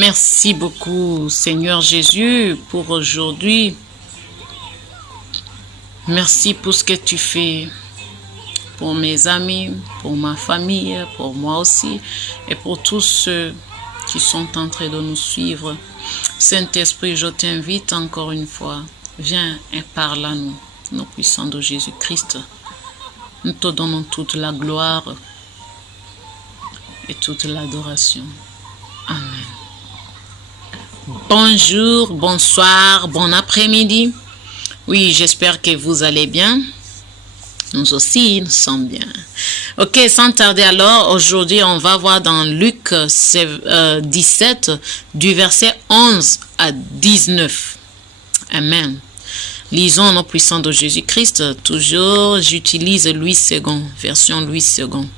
Merci beaucoup, Seigneur Jésus, pour aujourd'hui. Merci pour ce que tu fais pour mes amis, pour ma famille, pour moi aussi, et pour tous ceux qui sont en train de nous suivre. Saint-Esprit, je t'invite encore une fois. Viens et parle à nous, nous puissants de Jésus-Christ. Nous te donnons toute la gloire et toute l'adoration. Amen. Bonjour, bonsoir, bon après-midi. Oui, j'espère que vous allez bien. Nous aussi, nous sommes bien. Ok, sans tarder alors, aujourd'hui, on va voir dans Luc 17, du verset 11 à 19. Amen. Lisons nos puissants de Jésus-Christ. Toujours, j'utilise Louis II, version Louis II.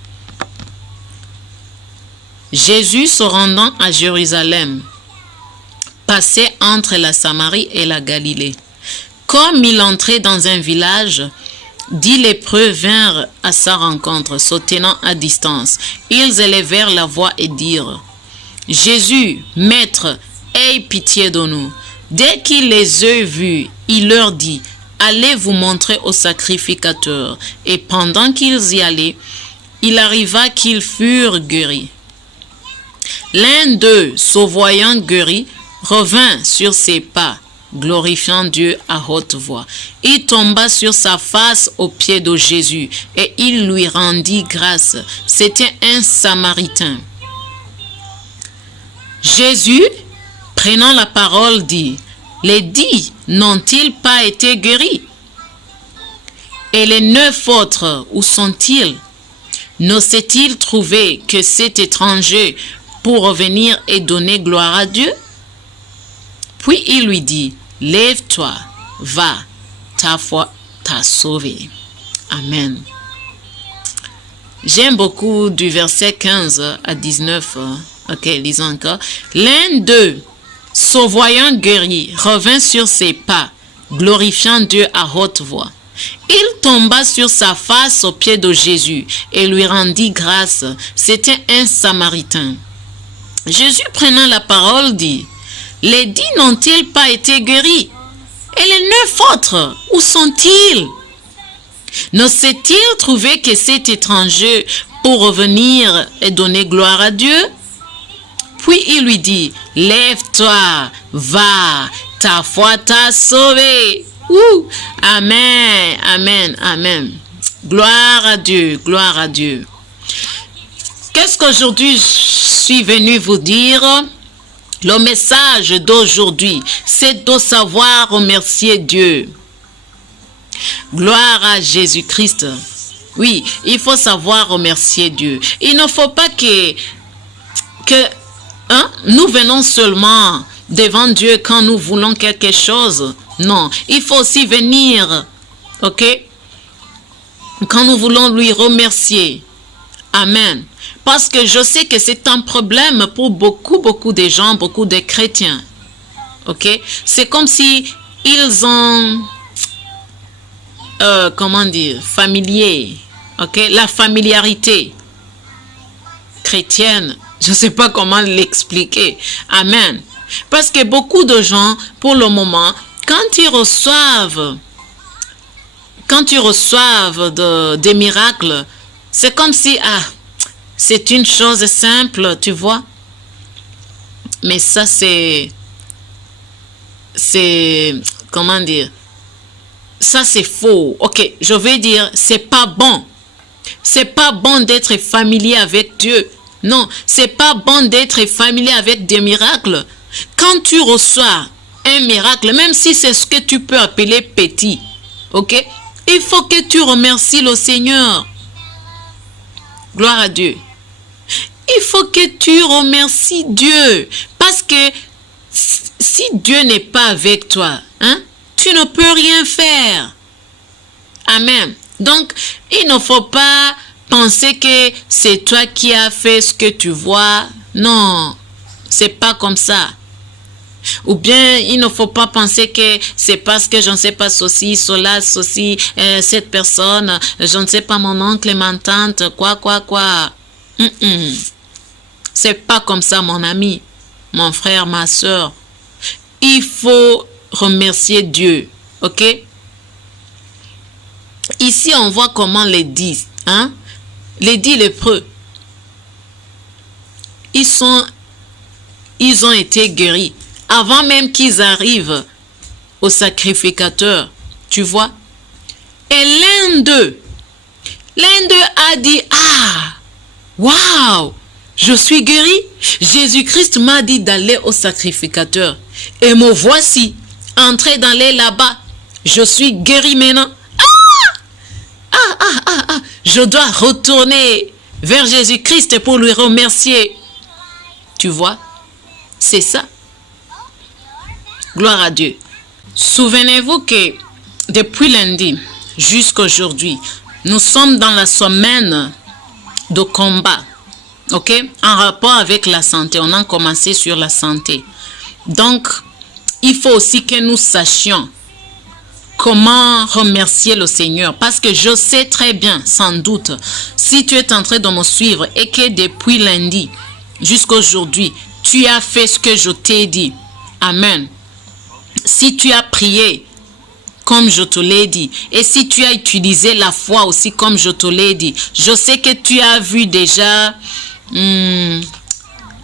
Jésus se rendant à Jérusalem, passait entre la Samarie et la Galilée. Comme il entrait dans un village, 10 lépreux vinrent à sa rencontre, se tenant à distance. Ils élevèrent la voix et dirent: Jésus, Maître, aie pitié de nous. Dès qu'il les eut vus, il leur dit: Allez vous montrer au sacrificateur. Et pendant qu'ils y allaient, il arriva qu'ils furent guéris. L'un d'eux, se voyant guéri, revint sur ses pas, glorifiant Dieu à haute voix. Il tomba sur sa face aux pieds de Jésus et il lui rendit grâce. C'était un Samaritain. Jésus, prenant la parole, dit: Les 10 n'ont-ils pas été guéris? Et les 9 autres, où sont-ils? Ne s'est-il trouvé que cet étranger pour revenir et donner gloire à Dieu? Puis il lui dit: Lève-toi, va, ta foi t'a sauvé. Amen. J'aime beaucoup du verset 15 à 19. Ok, lisons encore. L'un d'eux, se voyant guéri, revint sur ses pas, glorifiant Dieu à haute voix. Il tomba sur sa face aux pieds de Jésus et lui rendit grâce. C'était un Samaritain. Jésus, prenant la parole, dit: Les 10 n'ont-ils pas été guéris? Et les 9 autres, où sont-ils? Ne s'est-il trouvé que cet étranger pour revenir et donner gloire à Dieu? Puis il lui dit: Lève-toi, va, ta foi t'a sauvé. Amen, amen, amen. Gloire à Dieu, gloire à Dieu. Qu'est-ce qu'aujourd'hui je suis venu vous dire? Le message d'aujourd'hui, c'est de savoir remercier Dieu. Gloire à Jésus-Christ. Oui, il faut savoir remercier Dieu. Il ne faut pas que nous venons seulement devant Dieu quand nous voulons quelque chose. Non, il faut aussi venir, ok? Quand nous voulons lui remercier. Amen. Parce que je sais que c'est un problème pour beaucoup de gens, beaucoup de chrétiens. Ok? C'est comme si ils ont, familier. Ok? La familiarité chrétienne. Je ne sais pas comment l'expliquer. Amen. Parce que beaucoup de gens, pour le moment, quand ils reçoivent des miracles, c'est comme si, c'est une chose simple, tu vois. Mais ça, comment dire? Ça, c'est faux. Ok, je vais dire, c'est pas bon. C'est pas bon d'être familier avec Dieu. Non, c'est pas bon d'être familier avec des miracles. Quand tu reçois un miracle, même si c'est ce que tu peux appeler petit, ok? Il faut que tu remercies le Seigneur. Gloire à Dieu. Il faut que tu remercies Dieu. Parce que si Dieu n'est pas avec toi, tu ne peux rien faire. Amen. Donc, il ne faut pas penser que c'est toi qui as fait ce que tu vois. Non, c'est pas comme ça. Ou bien, il ne faut pas penser que c'est parce que je ne sais pas ceci, cela, ceci, cette personne, je ne sais pas mon oncle, ma tante, quoi. C'est pas comme ça, mon ami. mon frère, ma soeur. Il faut remercier Dieu. Ok? Ici, on voit comment les dix, les 10 lépreux, ils ont été guéris avant même qu'ils arrivent au sacrificateur. Tu vois? Et l'un d'eux a dit, ah, waouh, je suis guéri. Jésus-Christ m'a dit d'aller au sacrificateur. Et me voici, entré d'aller là-bas. Je suis guéri maintenant. Je dois retourner vers Jésus-Christ pour lui remercier. Tu vois? C'est ça. Gloire à Dieu. Souvenez-vous que depuis lundi jusqu'à aujourd'hui, nous sommes dans la semaine de combat. Ok? En rapport avec la santé. On a commencé sur la santé. Donc, il faut aussi que nous sachions comment remercier le Seigneur. Parce que je sais très bien, sans doute, si tu es en train de me suivre et que depuis lundi jusqu'à aujourd'hui, tu as fait ce que je t'ai dit. Amen. Si tu as prié comme je te l'ai dit, et si tu as utilisé la foi aussi comme je te l'ai dit, je sais que tu as vu déjà,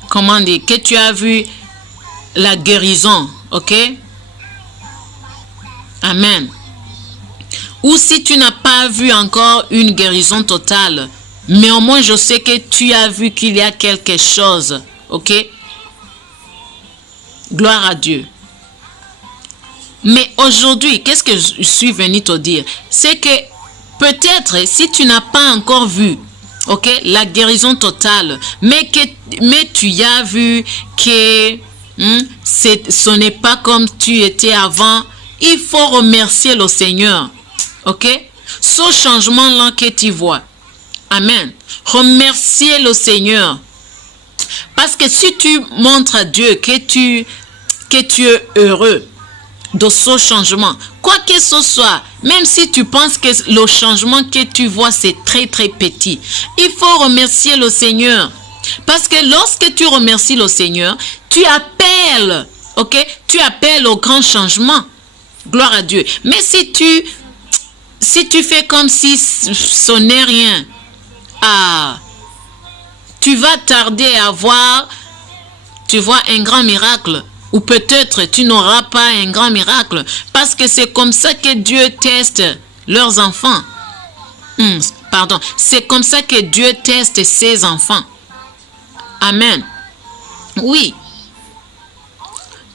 comment dire, que tu as vu la guérison, ok? Amen. Ou si tu n'as pas vu encore une guérison totale, mais au moins je sais que tu as vu qu'il y a quelque chose, ok? Gloire à Dieu. Mais aujourd'hui, qu'est-ce que je suis venu te dire? C'est que peut-être si tu n'as pas encore vu, ok, la guérison totale, mais tu as vu que ce n'est pas comme tu étais avant, il faut remercier le Seigneur. Ok? Ce changement-là que tu vois. Amen. Remercier le Seigneur. Parce que si tu montres à Dieu que tu es heureux de ce changement, quoi que ce soit, même si tu penses que le changement que tu vois, c'est très très petit, il faut remercier le Seigneur. Parce que lorsque tu remercies le Seigneur, tu appelles, ok? Tu appelles au grand changement. Gloire à Dieu. Mais si tu fais comme si ce n'est rien, tu vas tarder à voir, tu vois, un grand miracle. Ou peut-être tu n'auras pas un grand miracle. Parce que c'est comme ça que Dieu teste leurs enfants. Pardon. C'est comme ça que Dieu teste ses enfants. Amen. Oui.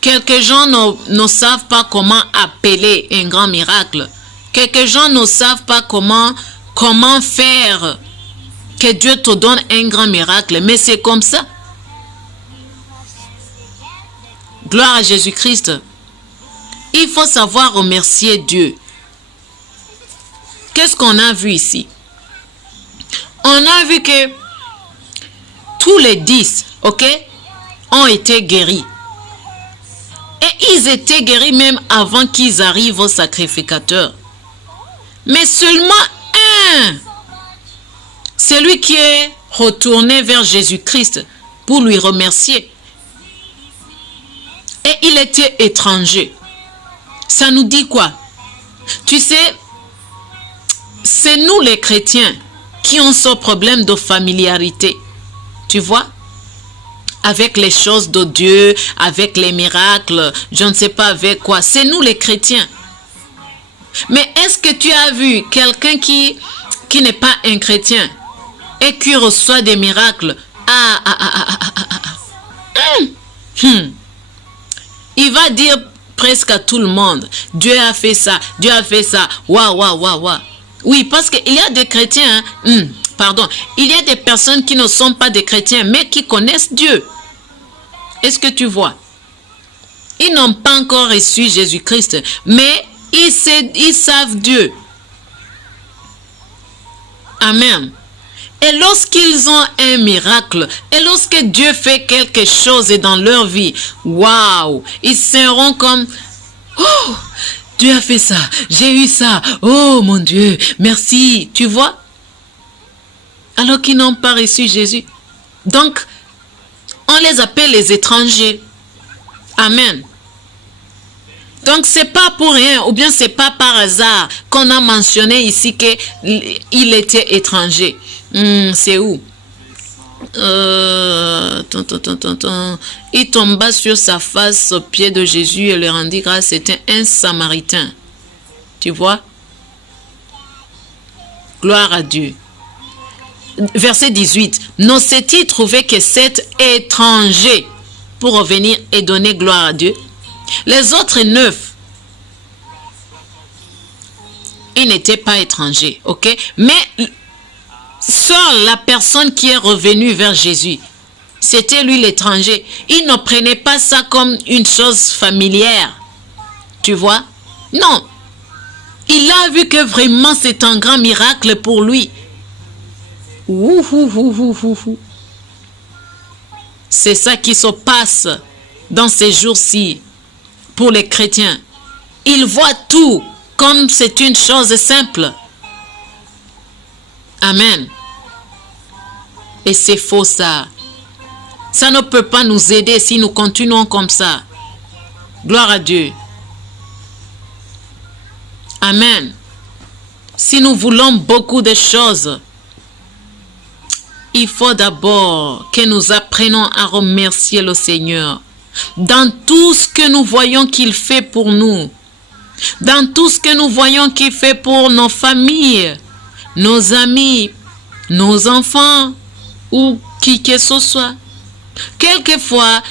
Quelques gens ne savent pas comment appeler un grand miracle. Quelques gens ne savent pas comment faire que Dieu te donne un grand miracle. Mais c'est comme ça. Gloire à Jésus-Christ. Il faut savoir remercier Dieu. Qu'est-ce qu'on a vu ici? On a vu que tous les 10, ok, ont été guéris. Et ils étaient guéris même avant qu'ils arrivent au sacrificateur. Mais seulement un, celui qui est retourné vers Jésus-Christ pour lui remercier. Et il était étranger. Ça nous dit quoi? Tu sais, c'est nous les chrétiens qui ont ce problème de familiarité. Tu vois? Avec les choses de Dieu, avec les miracles, je ne sais pas avec quoi. C'est nous les chrétiens. Mais est-ce que tu as vu quelqu'un qui n'est pas un chrétien et qui reçoit des miracles? Il va dire presque à tout le monde, Dieu a fait ça, Dieu a fait ça, waouh, waouh, waouh, waouh. Oui, parce qu'il y a des chrétiens, il y a des personnes qui ne sont pas des chrétiens, mais qui connaissent Dieu. Est-ce que tu vois? Ils n'ont pas encore reçu Jésus-Christ, mais ils savent Dieu. Amen. Et lorsqu'ils ont un miracle, et lorsque Dieu fait quelque chose dans leur vie, waouh, ils seront comme, oh, Dieu a fait ça, j'ai eu ça, oh mon Dieu, merci, tu vois? Alors qu'ils n'ont pas reçu Jésus. Donc, on les appelle les étrangers. Amen. Donc, c'est pas pour rien, ou bien c'est pas par hasard qu'on a mentionné ici qu'il était étranger. C'est où? Il tomba sur sa face aux pieds de Jésus et le rendit grâce. C'était un Samaritain. Tu vois? Gloire à Dieu. Verset 18. N'osait-il trouver que cet étranger pour revenir et donner gloire à Dieu? Les autres 9, ils n'étaient pas étrangers, ok? Mais seule la personne qui est revenue vers Jésus, c'était lui l'étranger. Il ne prenait pas ça comme une chose familière, tu vois? Non. Il a vu que vraiment c'est un grand miracle pour lui. C'est ça qui se passe dans ces jours-ci pour les chrétiens. Ils voient tout comme c'est une chose simple. Amen. Et c'est faux ça. Ça ne peut pas nous aider si nous continuons comme ça. Gloire à Dieu. Amen. Si nous voulons beaucoup de choses, il faut d'abord que nous apprenions à remercier le Seigneur dans tout ce que nous voyons qu'il fait pour nous, dans tout ce que nous voyons qu'il fait pour nos familles, nos amis, nos enfants ou qui que ce soit. Quelquefois,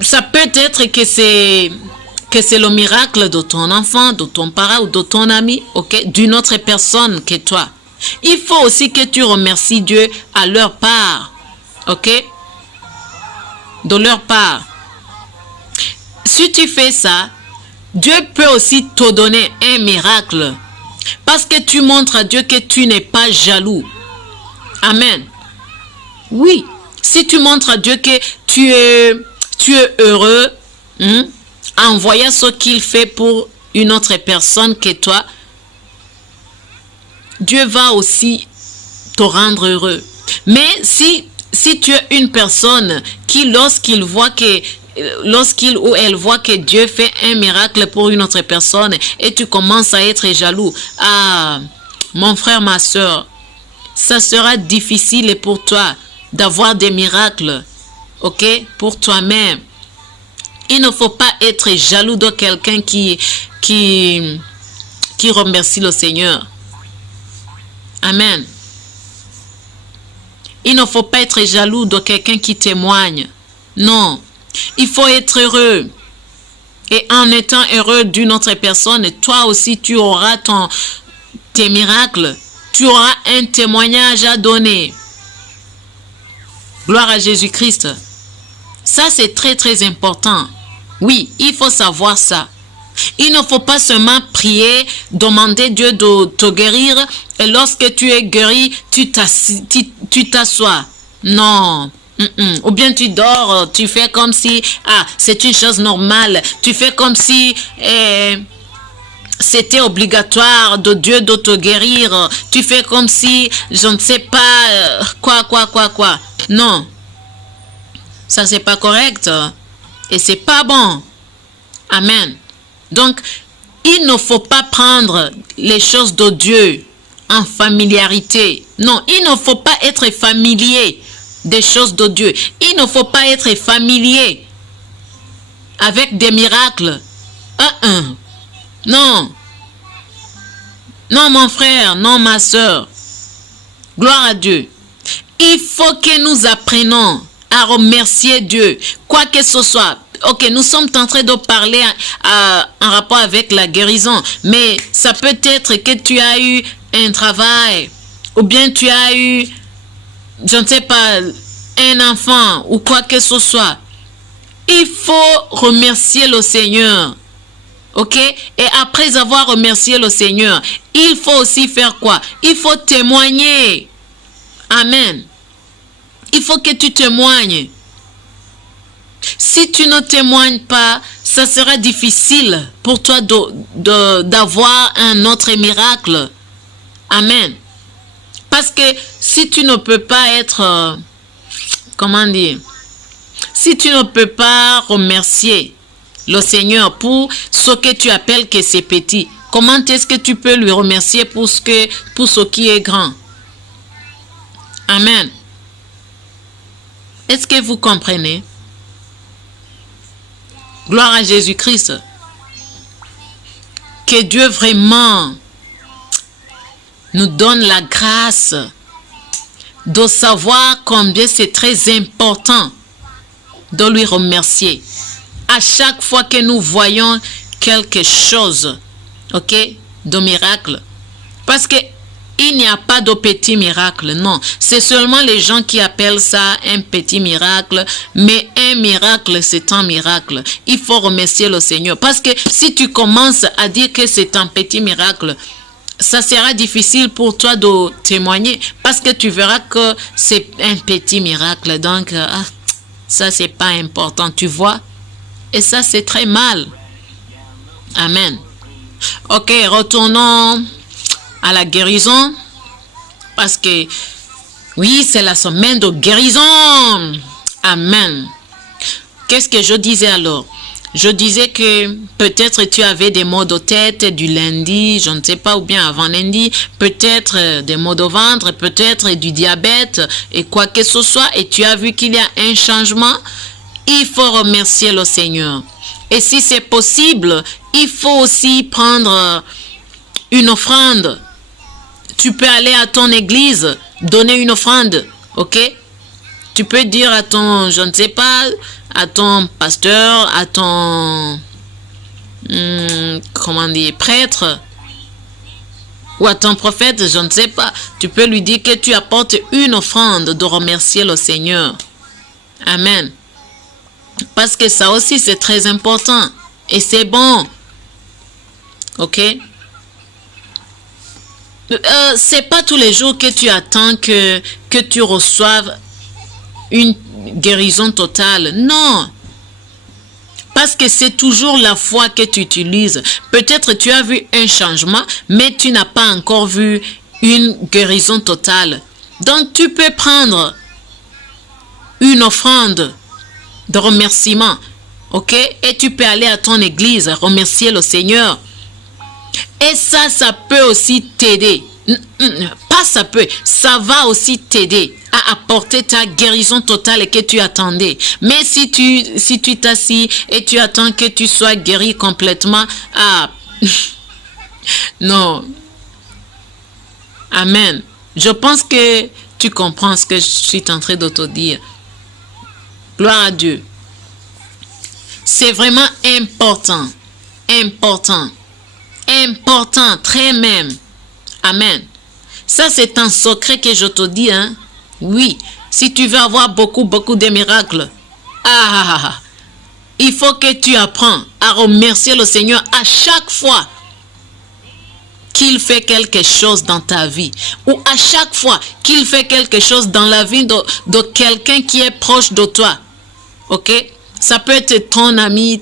ça peut être que c'est le miracle de ton enfant, de ton parent ou de ton ami, ok, d'une autre personne que toi. Il faut aussi que tu remercies Dieu à leur part, ok, de leur part. Si tu fais ça, Dieu peut aussi te donner un miracle parce que tu montres à Dieu que tu n'es pas jaloux. Amen. Oui, si tu montres à Dieu que tu es heureux en voyant ce qu'il fait pour une autre personne que toi, Dieu va aussi te rendre heureux. Mais si tu es une personne qui, lorsqu'il ou elle voit que Dieu fait un miracle pour une autre personne et tu commences à être jaloux, ah, mon frère, ma soeur, ça sera difficile pour toi d'avoir des miracles, ok, pour toi-même. Il ne faut pas être jaloux de quelqu'un qui remercie le Seigneur. Amen. Il ne faut pas être jaloux de quelqu'un qui témoigne. Non. Il faut être heureux. Et en étant heureux d'une autre personne, toi aussi tu auras tes miracles. Tu auras un témoignage à donner. Gloire à Jésus-Christ. Ça, c'est très, très important. Oui, il faut savoir ça. Il ne faut pas seulement prier, demander Dieu de te guérir et lorsque tu es guéri, tu t'assois. Non. Ou bien tu dors, tu fais comme si c'est une chose normale. Tu fais comme si c'était obligatoire de Dieu de te guérir. Tu fais comme si, je ne sais pas, quoi. Non. Ça, c'est pas correct. Et c'est pas bon. Amen. Donc, il ne faut pas prendre les choses de Dieu en familiarité. Non, il ne faut pas être familier des choses de Dieu. Il ne faut pas être familier avec des miracles. Non. Non, mon frère, non, ma soeur. Gloire à Dieu. Il faut que nous apprenions à remercier Dieu, quoi que ce soit. Ok, nous sommes en train de parler en rapport avec la guérison, mais ça peut être que tu as eu un travail, ou bien tu as eu, je ne sais pas, un enfant, ou quoi que ce soit. Il faut remercier le Seigneur. Ok? Et après avoir remercié le Seigneur, il faut aussi faire quoi? Il faut témoigner. Amen. Il faut que tu témoignes. Si tu ne témoignes pas, ça sera difficile pour toi d'avoir un autre miracle. Amen. Parce que si tu ne peux pas être, comment dire, Si tu ne peux pas remercier le Seigneur pour ce que tu appelles que c'est petit, comment est-ce que tu peux lui remercier pour ce qui est grand? Amen. Est-ce que vous comprenez? Gloire à Jésus-Christ. Que Dieu vraiment nous donne la grâce de savoir combien c'est très important de lui remercier. À chaque fois que nous voyons quelque chose, ok, de miracle. Parce que il n'y a pas de petit miracle, non. C'est seulement les gens qui appellent ça un petit miracle. Mais un miracle, c'est un miracle. Il faut remercier le Seigneur. Parce que si tu commences à dire que c'est un petit miracle, ça sera difficile pour toi de témoigner. Parce que tu verras que c'est un petit miracle. Donc, ça, c'est pas important, tu vois. Et ça, c'est très mal. Amen. Ok, retournons à la guérison, parce que oui, c'est la semaine de guérison. Amen. Qu'est-ce que je disais alors? Je disais que peut-être tu avais des maux de tête du lundi, je ne sais pas, ou bien avant lundi, peut-être des maux de ventre, peut-être du diabète et quoi que ce soit, et tu as vu qu'il y a un changement. Il faut remercier le Seigneur. Et si c'est possible, il faut aussi prendre une offrande. Tu peux aller à ton église, donner une offrande, ok? Tu peux dire à ton, je ne sais pas, à ton pasteur, à ton, comment dire, prêtre, ou à ton prophète, je ne sais pas. Tu peux lui dire que tu apportes une offrande de remercier le Seigneur. Amen. Parce que ça aussi, c'est très important. Et c'est bon. Ok? C'est pas tous les jours que tu attends que tu reçoives une guérison totale. Non. Parce que c'est toujours la foi que tu utilises. Peut-être tu as vu un changement, mais tu n'as pas encore vu une guérison totale. Donc tu peux prendre une offrande de remerciement. Ok? Et tu peux aller à ton église, remercier le Seigneur. Et ça peut aussi t'aider. Pas ça peut, ça va aussi t'aider à apporter ta guérison totale que tu attendais. Mais si tu t'assis et tu attends que tu sois guéri complètement, non. Amen. Je pense que tu comprends ce que je suis en train de te dire. Gloire à Dieu. C'est vraiment important. Important. Important, très même. Amen. Ça, c'est un secret que je te dis, hein. Oui, si tu veux avoir beaucoup de miracles, il faut que tu apprends à remercier le Seigneur à chaque fois qu'il fait quelque chose dans ta vie, ou à chaque fois qu'il fait quelque chose dans la vie de quelqu'un qui est proche de toi. Ok? Ça peut être ton ami,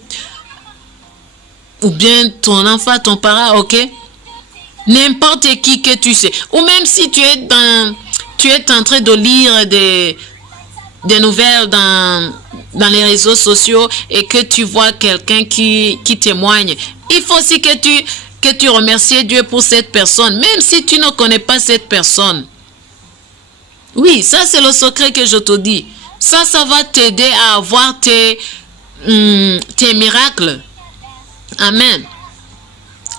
ou bien ton enfant, ton parent, ok? N'importe qui que tu sais. Ou même si tu es en train de lire des nouvelles dans les réseaux sociaux et que tu vois quelqu'un qui témoigne. Il faut aussi que tu remercies Dieu pour cette personne, même si tu ne connais pas cette personne. Oui, ça c'est le secret que je te dis. Ça va t'aider à avoir tes miracles. Amen.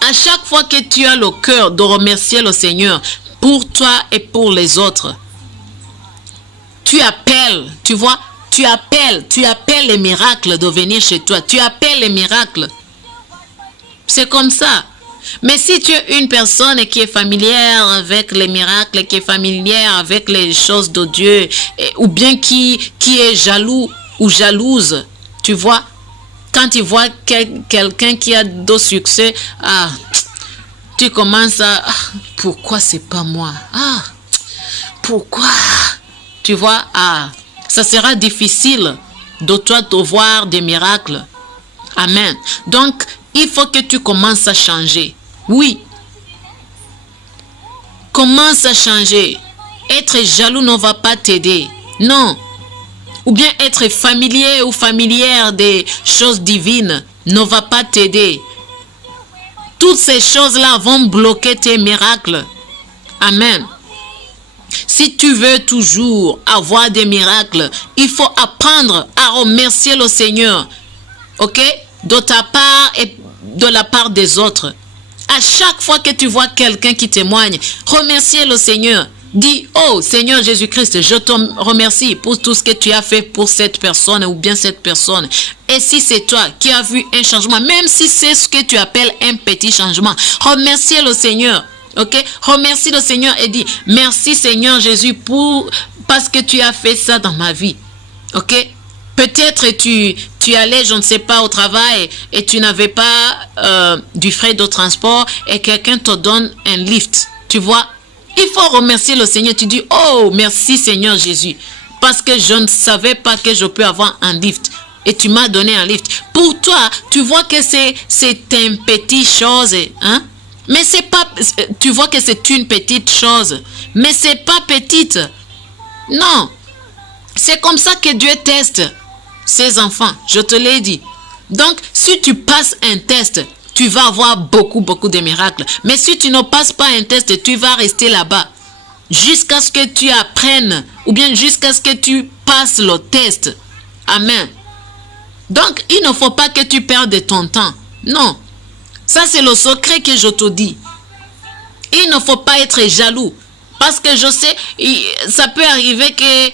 À chaque fois que tu as le cœur de remercier le Seigneur pour toi et pour les autres, tu appelles, tu vois, tu appelles les miracles de venir chez toi. Tu appelles les miracles. C'est comme ça. Mais si tu es une personne qui est familière avec les miracles, qui est familière avec les choses de Dieu, ou bien qui est jaloux ou jalouse, tu vois, quand tu vois quelqu'un qui a de succès, tu commences à... pourquoi c'est pas moi? Pourquoi? Tu vois, ça sera difficile de toi de voir des miracles. Amen. Donc, il faut que tu commences à changer. Oui. Commence à changer. Être jaloux ne va pas t'aider. Non. ou bien être familier ou familière des choses divines ne va pas t'aider. Toutes ces choses-là vont bloquer tes miracles. Amen. Si tu veux toujours avoir des miracles, il faut apprendre à remercier le Seigneur. Ok? De ta part et de la part des autres. À chaque fois que tu vois quelqu'un qui témoigne, remerciez le Seigneur. Dis, oh Seigneur Jésus-Christ, je te remercie pour tout ce que tu as fait pour cette personne ou bien cette personne. Et si c'est toi qui as vu un changement, même si c'est ce que tu appelles un petit changement, remerciez le Seigneur. Ok? Remercie le Seigneur et dis, merci Seigneur Jésus parce que tu as fait ça dans ma vie. Ok? Peut-être tu allais, je ne sais pas, au travail et tu n'avais pas du frais de transport et quelqu'un te donne un lift. Tu vois? Il faut remercier le Seigneur. Tu dis, oh, merci Seigneur Jésus. Parce que je ne savais pas que je peux avoir un lift. Et tu m'as donné un lift. Pour toi, tu vois que c'est une petite chose. Hein? Mais c'est pas... Tu vois que c'est une petite chose. Mais c'est pas petite. Non. C'est comme ça que Dieu teste ses enfants. Je te l'ai dit. Donc, si tu passes un test, tu vas avoir beaucoup de miracles. Mais si tu ne passes pas un test, tu vas rester là-bas. Jusqu'à ce que tu apprennes. Ou bien jusqu'à ce que tu passes le test. Amen. Donc, il ne faut pas que tu perdes ton temps. Non. Ça, c'est le secret que je te dis. Il ne faut pas être jaloux. Parce que je sais, ça peut arriver que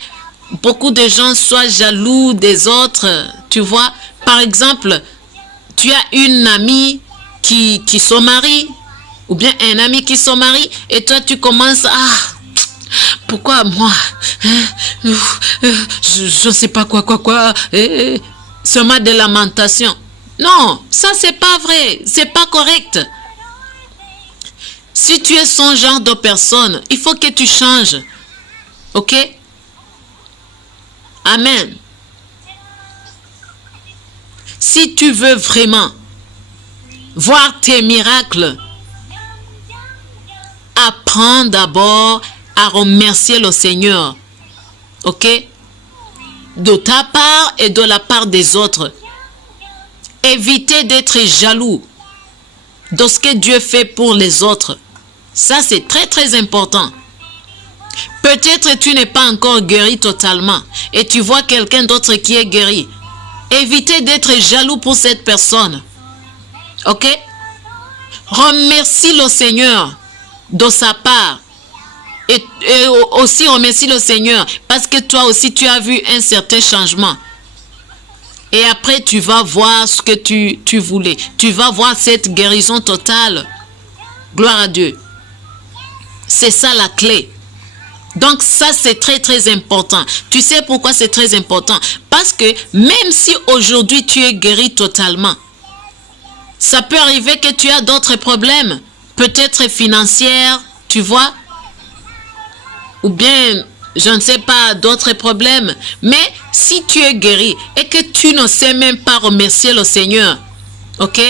beaucoup de gens soient jaloux des autres. Tu vois, par exemple, tu as une amie qui se marie, ou bien un ami qui se marie, et toi tu commences à... Pourquoi moi? Je ne sais pas quoi. Seulement des lamentations. Non, ça c'est pas vrai, c'est pas correct. Si tu es son genre de personne, il faut que tu changes. Ok? Amen. Si tu veux vraiment voir tes miracles, apprends d'abord à remercier le Seigneur. Ok? De ta part et de la part des autres. Évitez d'être jaloux de ce que Dieu fait pour les autres. Ça, c'est très important. Peut-être tu n'es pas encore guéri totalement et tu vois quelqu'un d'autre qui est guéri. Évitez d'être jaloux pour cette personne. Ok? Remercie le Seigneur de sa part. Et aussi remercie le Seigneur parce que toi aussi tu as vu un certain changement. Et après tu vas voir ce que tu voulais. Tu vas voir cette guérison totale. Gloire à Dieu. C'est ça la clé. Donc ça c'est très important. Tu sais pourquoi c'est très important? Parce que même si aujourd'hui tu es guéri totalement, ça peut arriver que tu as d'autres problèmes. Peut-être financiers, tu vois. Ou bien, je ne sais pas, d'autres problèmes. Mais si tu es guéri et que tu ne sais même pas remercier le Seigneur, ok?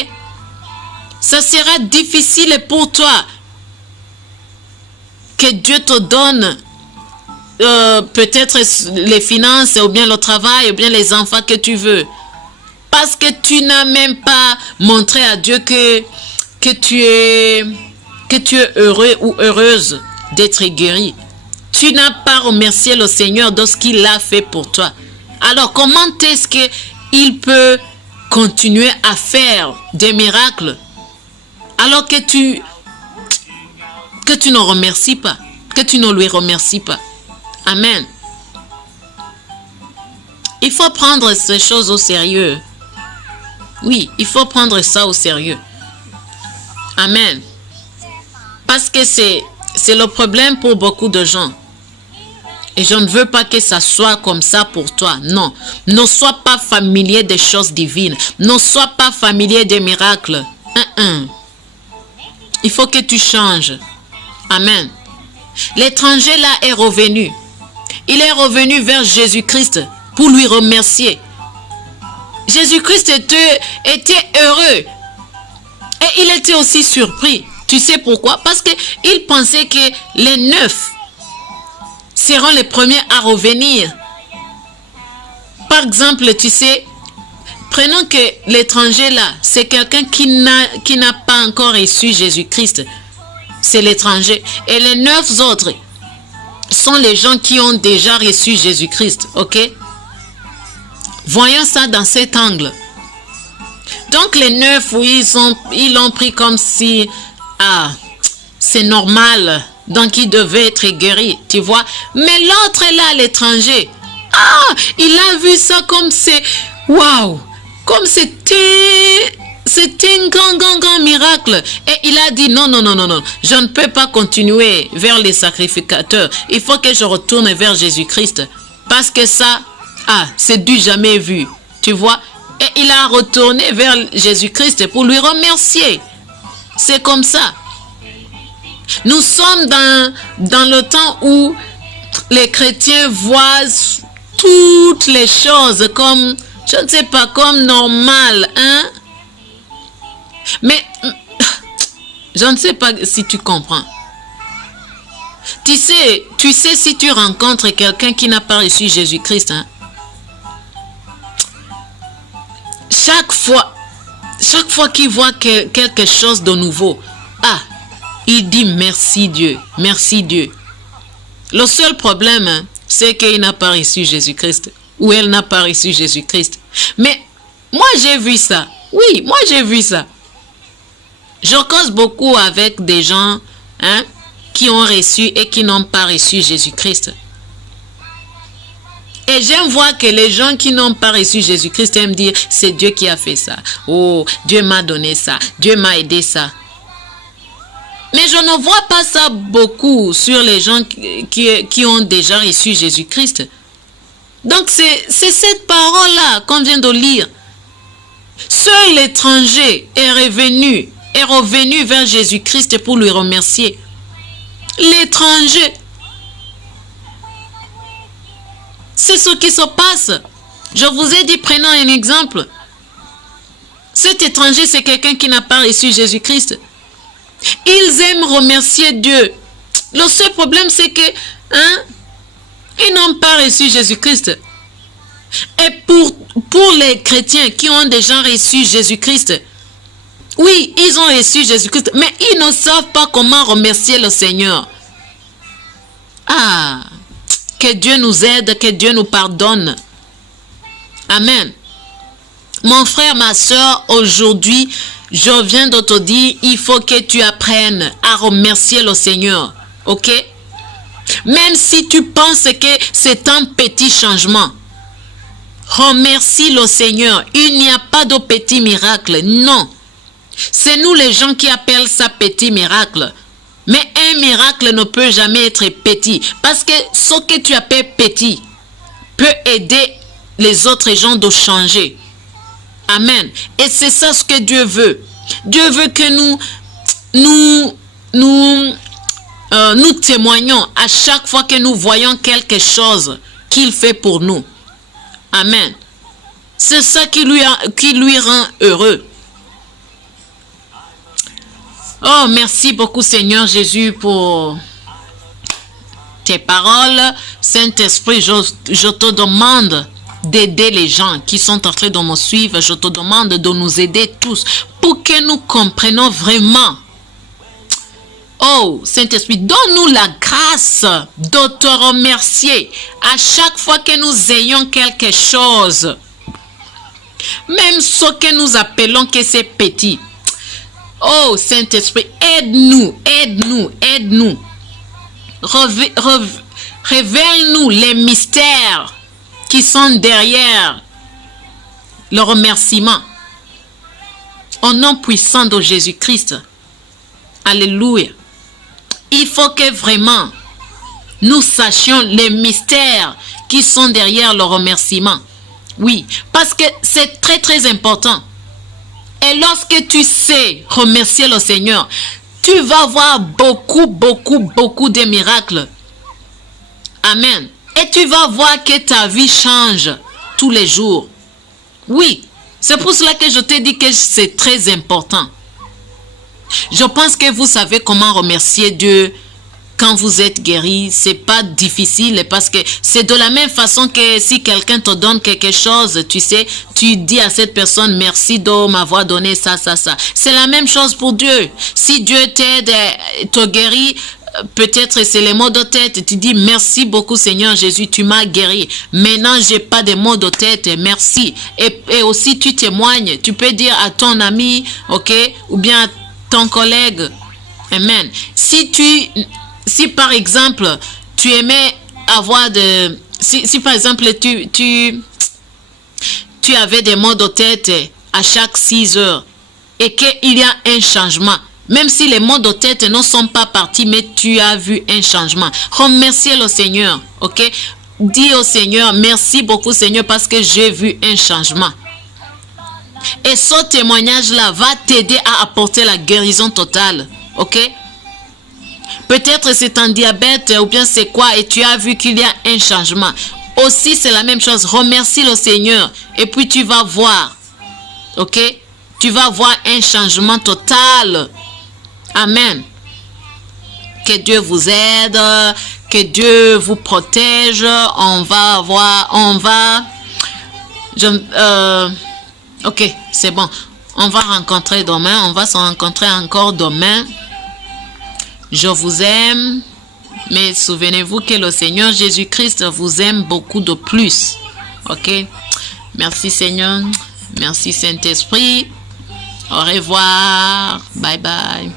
Ça sera difficile pour toi que Dieu te donne peut-être les finances ou bien le travail ou bien les enfants que tu veux. Parce que tu n'as même pas montré à Dieu que tu es heureux ou heureuse d'être guéri. Tu n'as pas remercié le Seigneur de ce qu'il a fait pour toi. Alors, comment est-ce qu'il peut continuer à faire des miracles alors que tu ne remercies pas, que tu ne lui remercies pas? Amen. Il faut prendre ces choses au sérieux. Oui, il faut prendre ça au sérieux. Amen. Parce que c'est le problème pour beaucoup de gens. Et je ne veux pas que ça soit comme ça pour toi. Non. Ne sois pas familier des choses divines. Ne sois pas familier des miracles. Il faut que tu changes. Amen. L'étranger là est revenu. Il est revenu vers Jésus-Christ pour lui remercier. Jésus-Christ était heureux. Et il était aussi surpris. Tu sais pourquoi? Parce qu'il pensait que les 9 seront les premiers à revenir. Par exemple, tu sais, prenons que l'étranger là, c'est quelqu'un qui n'a pas encore reçu Jésus-Christ. C'est l'étranger. Et les 9 autres sont les gens qui ont déjà reçu Jésus-Christ. Ok? Voyons ça dans cet angle. Donc les 9, oui, ils l'ont pris comme si, c'est normal. Donc il devait être guéri, tu vois. Mais l'autre là, l'étranger, il a vu ça comme c'est, waouh, comme c'était un grand miracle. Et il a dit, non, je ne peux pas continuer vers les sacrificateurs. Il faut que je retourne vers Jésus-Christ. Parce que ça, c'est du jamais vu, tu vois. Et il a retourné vers Jésus-Christ pour lui remercier. C'est comme ça. Nous sommes dans le temps où les chrétiens voient toutes les choses comme, je ne sais pas, comme normal, hein? Mais, je ne sais pas si tu comprends. Tu sais si tu rencontres quelqu'un qui n'a pas reçu Jésus-Christ, hein? Chaque fois qu'il voit quelque chose de nouveau, il dit merci Dieu, merci Dieu. Le seul problème, hein, c'est qu'il n'a pas reçu Jésus-Christ ou elle n'a pas reçu Jésus-Christ. Mais moi j'ai vu ça. Oui, moi j'ai vu ça. Je cause beaucoup avec des gens, hein, qui ont reçu et qui n'ont pas reçu Jésus-Christ. Et j'aime voir que les gens qui n'ont pas reçu Jésus-Christ aiment dire c'est Dieu qui a fait ça. Oh, Dieu m'a donné ça. Dieu m'a aidé ça. Mais je ne vois pas ça beaucoup sur les gens qui ont déjà reçu Jésus-Christ. Donc c'est cette parole-là qu'on vient de lire. Seul l'étranger est revenu vers Jésus-Christ pour lui remercier. L'étranger. C'est ce qui se passe. Je vous ai dit, prenons un exemple. Cet étranger, c'est quelqu'un qui n'a pas reçu Jésus-Christ. Ils aiment remercier Dieu. Le seul problème, c'est que, ils n'ont pas reçu Jésus-Christ. Et pour les chrétiens qui ont déjà reçu Jésus-Christ, oui, ils ont reçu Jésus-Christ, mais ils ne savent pas comment remercier le Seigneur. Que Dieu nous aide, que Dieu nous pardonne. Amen. Mon frère, ma soeur, aujourd'hui, je viens de te dire, il faut que tu apprennes à remercier le Seigneur. Ok? Même si tu penses que c'est un petit changement, remercie le Seigneur. Il n'y a pas de petit miracle. Non. C'est nous les gens qui appellent ça petit miracle. Mais un miracle ne peut jamais être petit. Parce que ce que tu appelles petit peut aider les autres gens de changer. Amen. Et c'est ça ce que Dieu veut. Dieu veut que nous témoignons à chaque fois que nous voyons quelque chose qu'il fait pour nous. Amen. C'est ça qui lui rend heureux. Oh, merci beaucoup Seigneur Jésus pour tes paroles. Saint-Esprit, je te demande d'aider les gens qui sont en train de me suivre. Je te demande de nous aider tous pour que nous comprenions vraiment. Oh, Saint-Esprit, donne-nous la grâce de te remercier à chaque fois que nous ayons quelque chose. Même ce que nous appelons que c'est petit. Oh, Saint-Esprit, aide-nous, aide-nous, aide-nous. Révèle-nous les mystères qui sont derrière le remerciement. Au nom puissant de Jésus-Christ. Alléluia. Il faut que vraiment nous sachions les mystères qui sont derrière le remerciement. Oui, parce que c'est très très important. Et lorsque tu sais remercier le Seigneur, tu vas voir beaucoup de miracles. Amen. Et tu vas voir que ta vie change tous les jours. Oui, c'est pour cela que je te dis que c'est très important. Je pense que vous savez comment remercier Dieu quand vous êtes guéri, c'est pas difficile parce que c'est de la même façon que si quelqu'un te donne quelque chose, tu sais, tu dis à cette personne merci de m'avoir donné ça. C'est la même chose pour Dieu. Si Dieu t'aide, te guérit, peut-être c'est les maux de tête. Tu dis merci beaucoup Seigneur Jésus, tu m'as guéri. Maintenant, j'ai pas de maux de tête, merci. Et aussi tu témoignes. Tu peux dire à ton ami, ok, ou bien à ton collègue. Amen. Si par exemple, tu aimais avoir de... Si par exemple, tu avais des maux de tête à chaque 6 heures et qu'il y a un changement, même si les maux de tête ne sont pas partis, mais tu as vu un changement, remerciez le Seigneur, ok? Dis au Seigneur, merci beaucoup Seigneur parce que j'ai vu un changement. Et ce témoignage-là va t'aider à apporter la guérison totale, ok? Peut-être c'est un diabète ou bien c'est quoi et tu as vu qu'il y a un changement. Aussi, c'est la même chose. Remercie le Seigneur et puis tu vas voir. Ok? Tu vas voir un changement total. Amen. Que Dieu vous aide. Que Dieu vous protège. Ok, c'est bon. On va rencontrer demain. On va se rencontrer encore demain. Je vous aime, mais souvenez-vous que le Seigneur Jésus-Christ vous aime beaucoup de plus. Ok? Merci Seigneur. Merci Saint-Esprit. Au revoir. Bye bye.